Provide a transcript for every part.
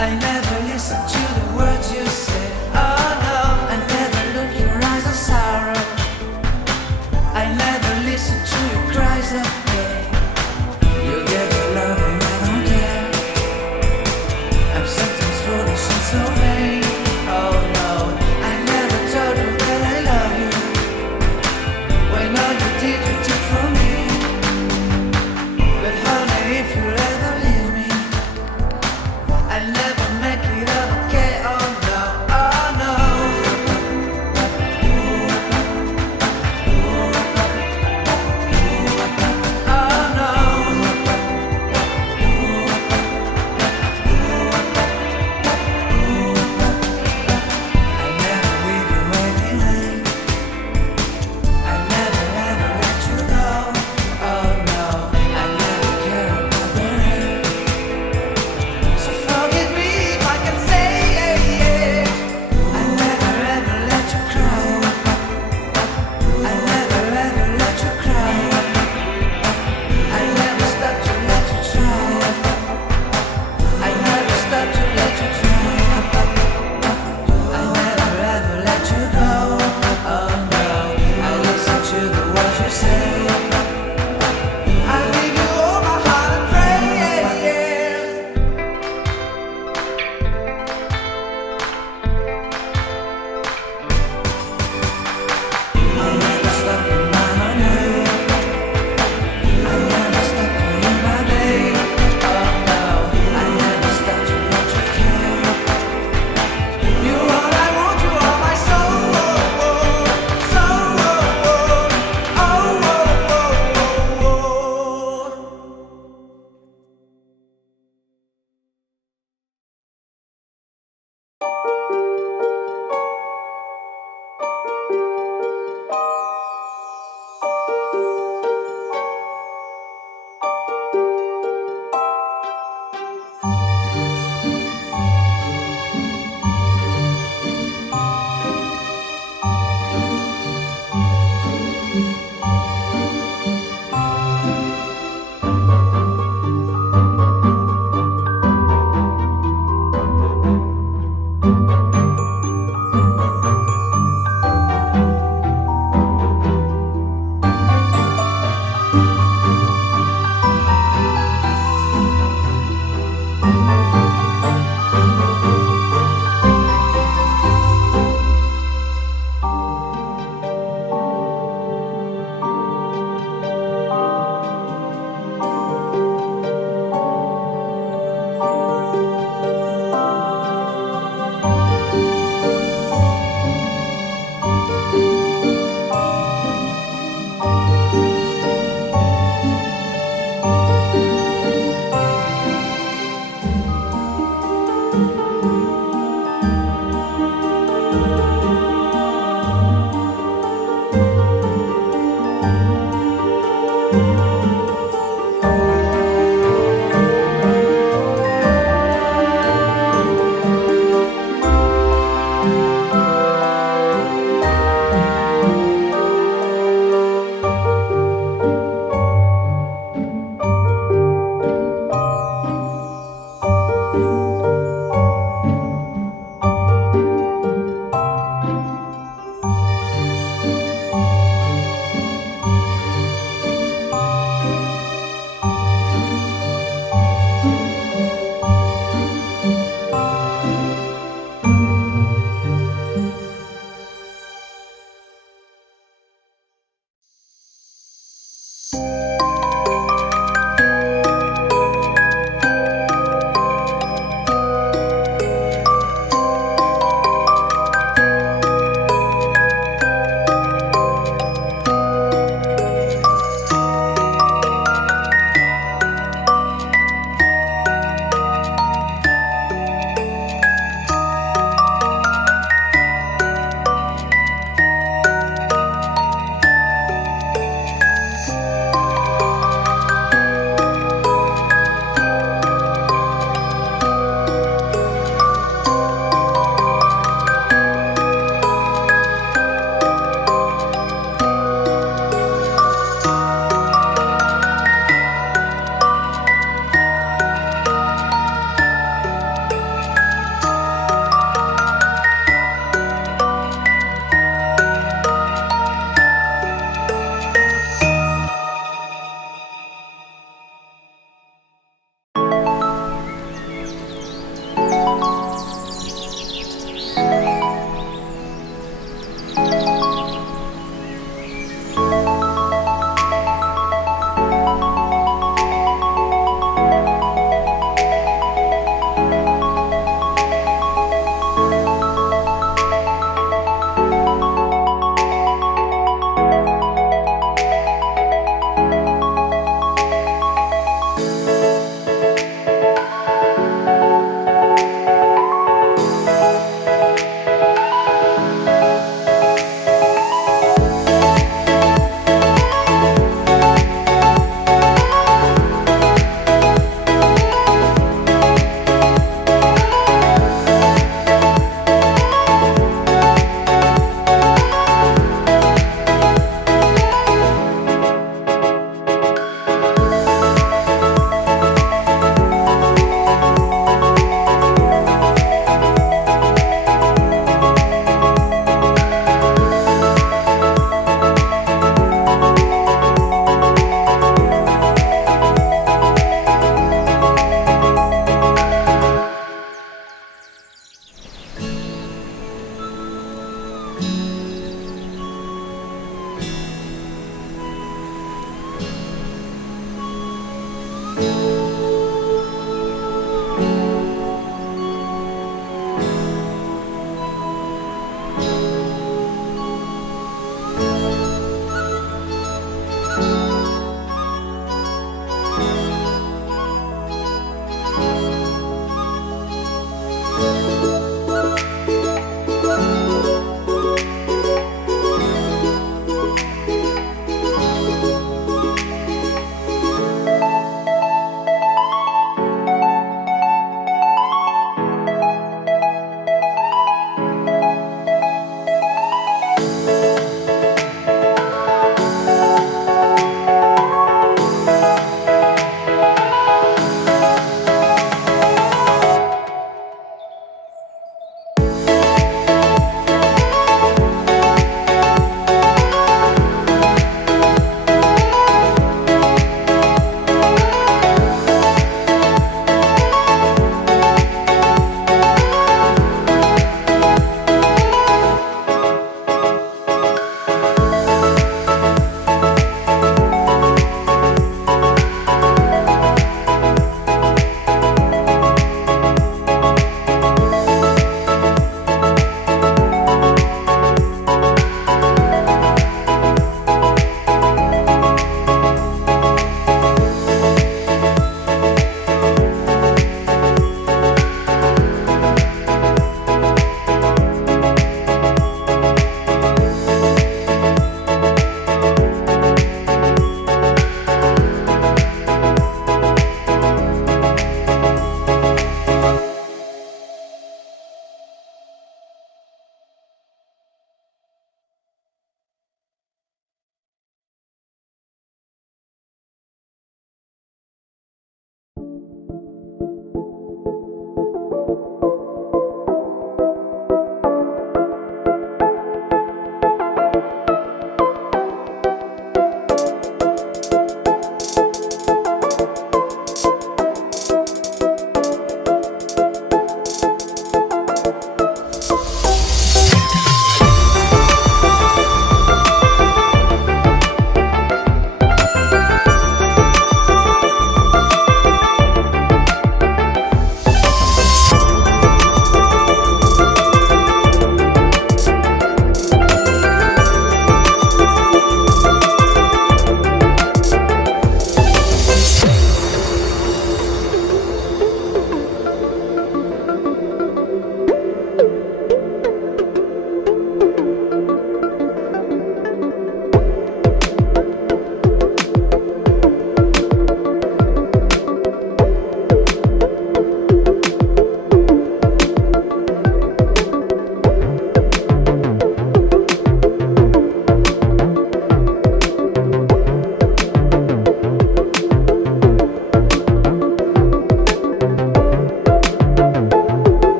I never listen to the words you say. Oh no, I never look your eyes of sorrow. I never listen to your cries of pain. You get the love and I don't care. I'm sometimes foolish and so vain. Oh no, I never told you that I love you, when all you did you took from me. But honey, if you ever leave me, I'll never make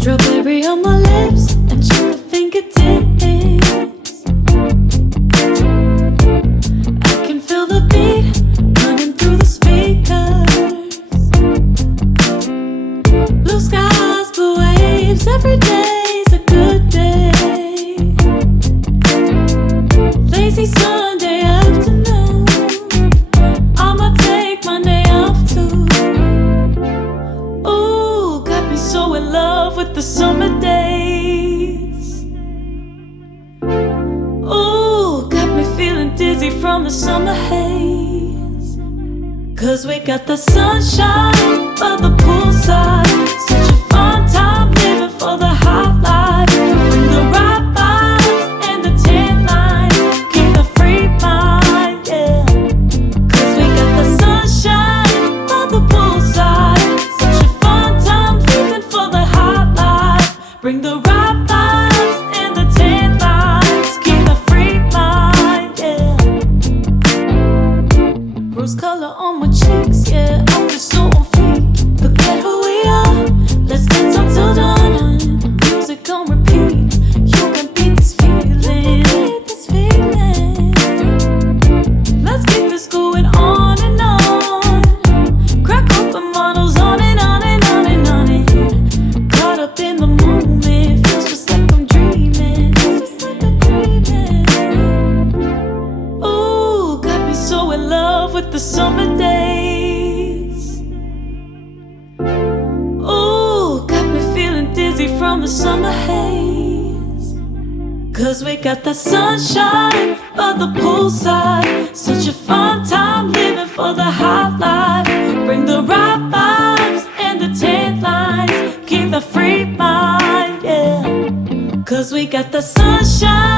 Strawberry on my lips and chocolate fingertips. I can feel the beat running through the speakers. Blue skies, blue waves, every day's a good day. Lazy Sunday afternoon, I'ma take my day off too. Ooh, got me so in love with the summer days. Ooh, got me feeling dizzy from the summer haze. Cause we got the sunshine by the poolside. Such a fun time living for the hot life. Bring the right vibes and the tan lines. Keep the free mind, yeah. Cause we got the sunshine by the poolside. Such a fun time living for the hot life. Bring the right vibes and the tan lines. Keep the free mind, yeah. Rose color on my cheeks, yeah. I feel so on fleek. Forget who we are, let's dance until dawn. Music on repeat, you can beat this feeling. Let's keep this going on and on. Crack open bottles on and on and on and on and caught up in the moment, feels just like I'm dreaming. Ooh, got me so in love with the summer days. Ooh, got me feeling dizzy from the summer haze. Cause we got the sunshine by the poolside. Such a fun time living for the hot life. Bring the right vibes and the tan lines. Keep the free mind, yeah. Cause we got the sunshine